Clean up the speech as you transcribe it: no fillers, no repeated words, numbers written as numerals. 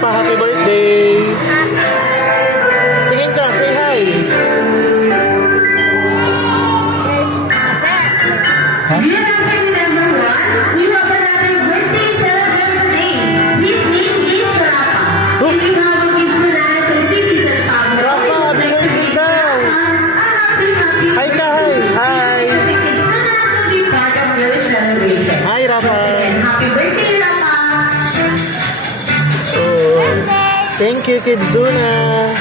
Rafa, happy birthday! Tingin ka, say hi! Dear Rafa number 1, we have another birthday celebration today. His name is Rafa. And we have a kids na sa city sa Pablo. Rafa, happy birthday daw! Happy Hi ka, hi! Hi! kids na to be part of your celebration. Hi, Rafa! And happy birthday, Rafa! Oh. Thank you, Kidzuna!